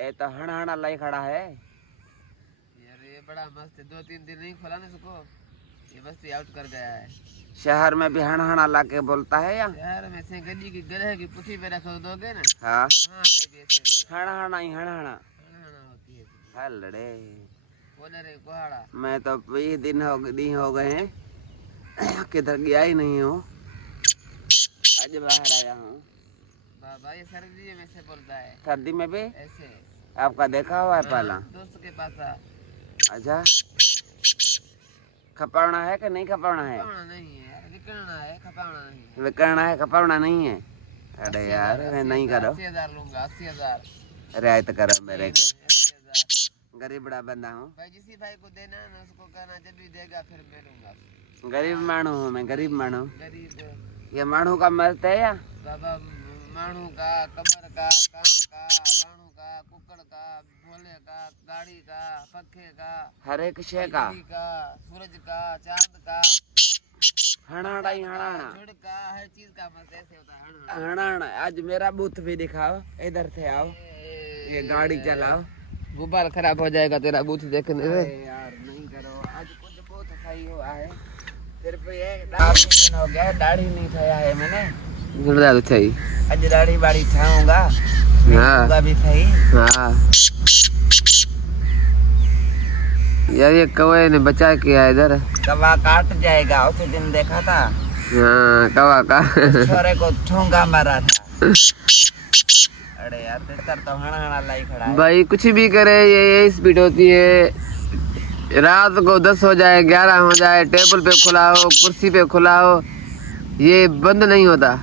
ये तो हण लाई खड़ा है यार। ये बड़ा मस्त है, 2-3 दिन नहीं खोला ना इसको, ये मस्त आउट कर गया है। शहर में भी हण ला के बोलता है या शहर में से गली की गले की पुठी पे रख दोगे ना, हाँ हाँ हण होती है। हलड़े बोले रे कुहाड़ा, मैं तो 20 दिन हो गए हैं किधर गया ही नहीं हूँ, आज बाहर आया हूँ। बाबा ये सर्दी में से बोलता है, सर्दी में भी ऐसे आपका देखा हुआ है पहला दोस्त के पास आ। अच्छा खपावना है कि नहीं खपावना है? खपावना नहीं है यार, विकरना है, खपावना नहीं है। विकरना है खपावना नहीं है? अरे यार नहीं करो, 80,000 लूंगा, 80,000 रियायत करो मेरे के, 80,000। गरीब बड़ा बंदा हूँ। भाई जिसी भाई को देना है ना उसको कहना जब भी देगा फिर मैं लूंगा। गरीब मानू हूँ मैं, गरीब मानू। गरीब ये मानू का मस्त है या बाबा, मानू का, कमर का, कान का, वाणु का, कुकड़ का, भोले का, गाड़ी का, पक्के का, हर एक शे का, सूरज का, चांद का, हणाड़ा ही हणाड़ा, जुड़ का, हर चीज का मस्त ऐसे होता है। हणाड़ा। आज मेरा बूथ भी दिखाओ, इधर से आओ, ये गाड़ी चलाओ। गुब्बार खराब हो जाएगा तेरा बूथ देखने से। यार नहीं करो, आज कुछ बहुत सही हुआ है, सिर्फ ये दिन हो गया दाढ़ी नहीं खाया है मैंने। जुड़ा तो सही, आज दाढ़ी बाड़ी खाऊंगा, हाँ भी सही। हाँ यार, ये कौवे ने बचा किया इधर, कवा काट जाएगा, उस दिन देखा था। हाँ कौवा का छोरे को ठूंगा मारा था। अरे यार तितर तो हणा लाई खड़ा है। भाई कुछ भी करे ये स्पीड होती है। रात को 10 हो जाए, 11 हो जाए, टेबल पे खुला हो, कुर्सी पे खुला हो, ये बंद नहीं होता।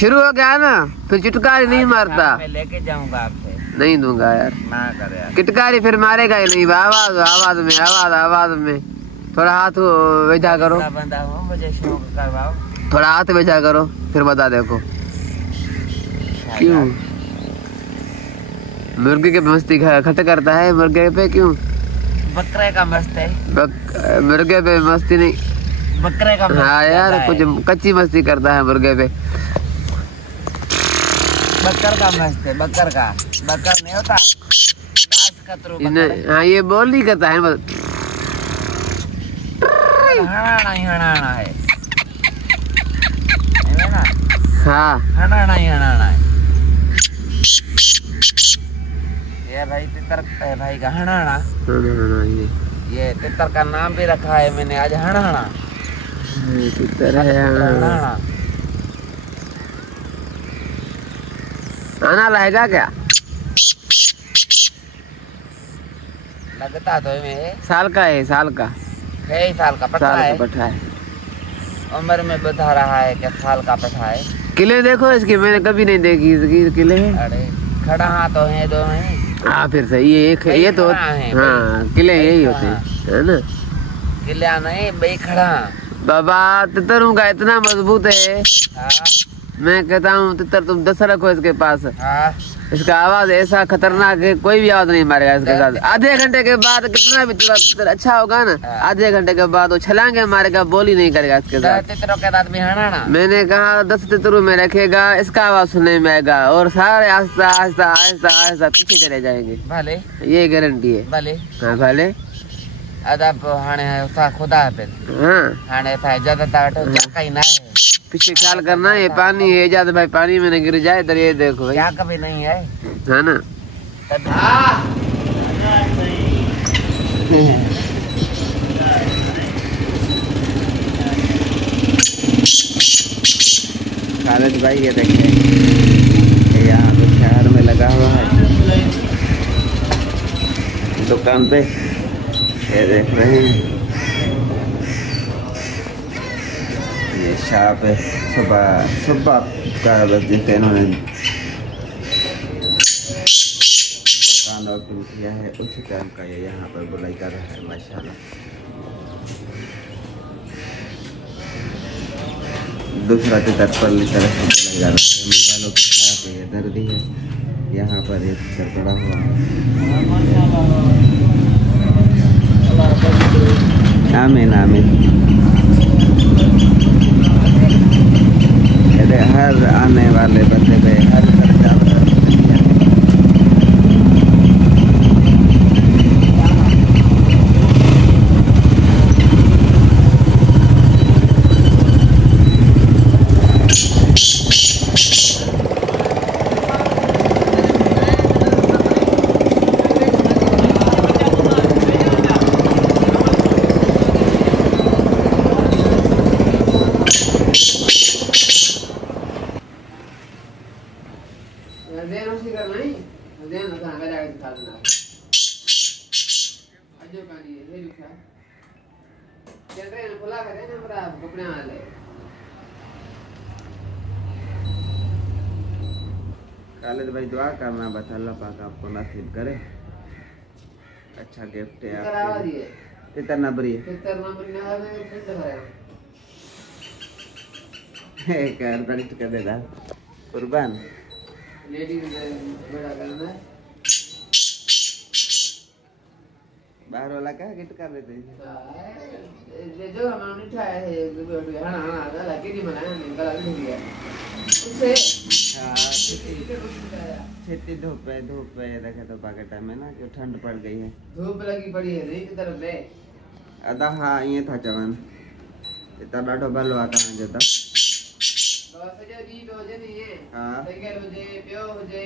शुरू हो गया ना फिर चुटकारी नहीं मारता। मैं लेके जाऊंगा आपसे। नहीं दूंगा यार, ना कर यार। किटकारी फिर मारेगा ही नहीं। आवाज में थोड़ा हाथ वेझा करो, बंदा हूँ, मुझे शौक करवाओ। थोड़ा हाथ वेझा करो फिर बता देखो क्यों मुर्गे के मस्ती खट करता है। मुर्गे पे क्यों? बकरे का मस्त है। मुर्गे पे मस्ती नहीं, बकरे का मस्त। हाँ यार कुछ कच्ची मस्ती करता है मुर्गे पे। बकर का मस्त है, बकर का। बकर नहीं होता, हाँ ये बोल नहीं करता है, हणाना ही हणाना है ना? हाँ हणाना ही हणाना है। ये भाई तितर है, भाई का हणाना। ये तितर का नाम भी रखा है मैंने आज, हणाना। तितर है हणाना। आना लाएगा क्या? लगता तो में साल का है, साल का 6 साल का पठा है। पठा है। उम्र में बता रहा है कि साल का पठा है। किले देखो इसकी, मैंने कभी नहीं देखी इसकी किले। अरे खड़ा हाँ तो है, दो हैं। हाँ फिर सही है, एक ये तो हाँ किले यही होते हैं, है ना? किला नहीं भाई, खड़ा। बाबा तितरों का इतना मजबूत है। हाँ मैं कहता हूँ तितर तुम 10 रखो इसके पास। हाँ इसका आवाज ऐसा खतरनाक है, कोई भी आवाज नहीं मारेगा इसके साथ। आधे घंटे के बाद कितना भी तितर अच्छा होगा ना, आधे घंटे के बाद वो छलांगे मारेगा, बोली नहीं करेगा इसके साथ। तितरों के साथ भी हणाना। मैंने कहा 10 तितरों में रखेगा, इसका आवाज सुनने में आएगा और सारे आहिस्ता आहिस्ता आहिस्ता आहिस्ता पीछे चले जाएंगे। भले ये गारंटी है। भले हाँ भले अदब हाने है उसका खुदा है फिर। हाँ हाने था ज्यादा ताटो क्या कहीं ना है। पीछे ख्याल करना, ये पानी है ज्यादा भाई, पानी में न गिर जाए इधर। ये देखो भाई, क्या कभी नहीं है, है ना? खालिद भाई ये देखिए, यहाँ पे शहर में लगा हुआ है दुकान पे, ये देख रहे हैं। ये शॉप है, सुबह का बस जितने इन्होंने दुकान ओपन किया है उसी टाइम का ये यहाँ पर बुलाई कर रहा है। माशाल्लाह दूसरा तितर पल्ली तरह से बुलाई कर रहा है। मिसालों की शॉप है, ये दर्दी है, यहाँ पर एक तितर पड़ा हुआ है। आमीन आमीन। हर आने वाले बंदे पे हर खर्चा खालिद भाई दुआ करना बस अल्लाह पाक आपको नसीब करे। अच्छा गिफ्ट है आपके। कितना नंबरी है कर बड़ी कर देता कुर्बान लेडीज बड़ा करना बाहर वाला क्या गिफ्ट कर देते हैं जो हमारा मिठा है हना हना वाला किनी बनाया नहीं गला नहीं दिया उसे छेती धूप है देखे तो पैकेट में ना जो ठंड पड़ गई है धूप लगी पड़ी है नहीं की तरफ ले अदा हाँ ये था चवन इतना डाटो भलो आता है जता बस जो रीड हो जे नहीं है हां तगेर हो जे प्यो हो जे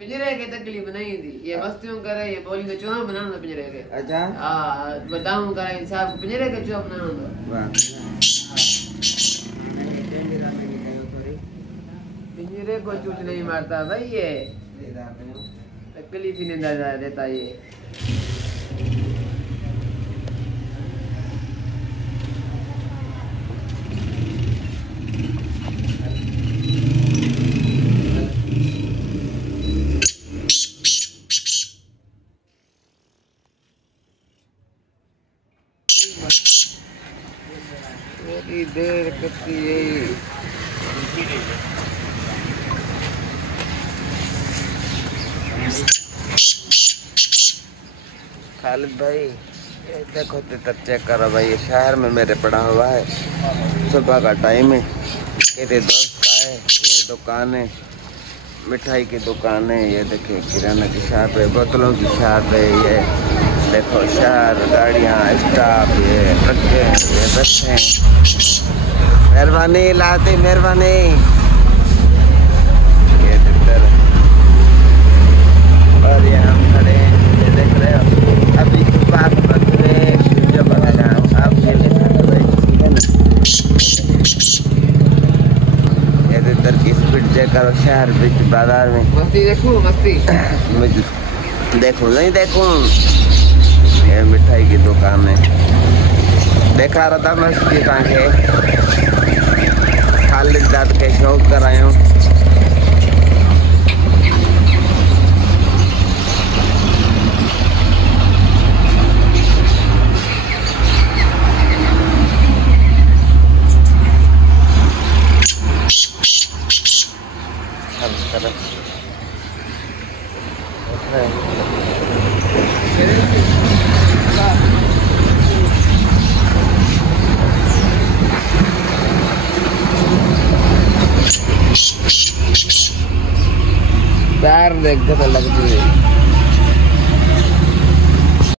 पिंजरे के तकलीफ नहीं थी ये मस्तियों करे ये बोली के चूहा बनाना पिंजरे के अच्छा हां बताऊं करे इंसाफ पिंजरे के चूहा बनाना वाह पिंजरे को चूट नहीं मारता भाई ये तकलीफ ही नहीं देता ये थोड़ी देर करती है खालिद भाई ये देखो तितर चेक करो भाई ये शहर में मेरे पड़ा हुआ है सुबह का टाइम है ये दोस्त का है ये दुकान है मिठाई की दुकान है ये देखिए किराना की शॉप है बोतलों की शॉप है ये देखो शहर गाड़ियाँ स्टाफ ये ट्रकें ये बसें मेहरबानी लाती मेहरबानी ये तितर और ये हम खड़े हैं ये देख रहे हो अभी बात बंदे वीडियो बना रहा हूँ आप ये देखा तो भाई ये तितर की स्पीड चेक करो शहर बीच बाजार में मस्ती देखूं मस्ती देखूं नहीं देखूं ये मिठाई की दुकान है देखा रहा था मस्ती टाँगे खालिद दाद के शौक कराए हूँ प्यार देख के तो लगती है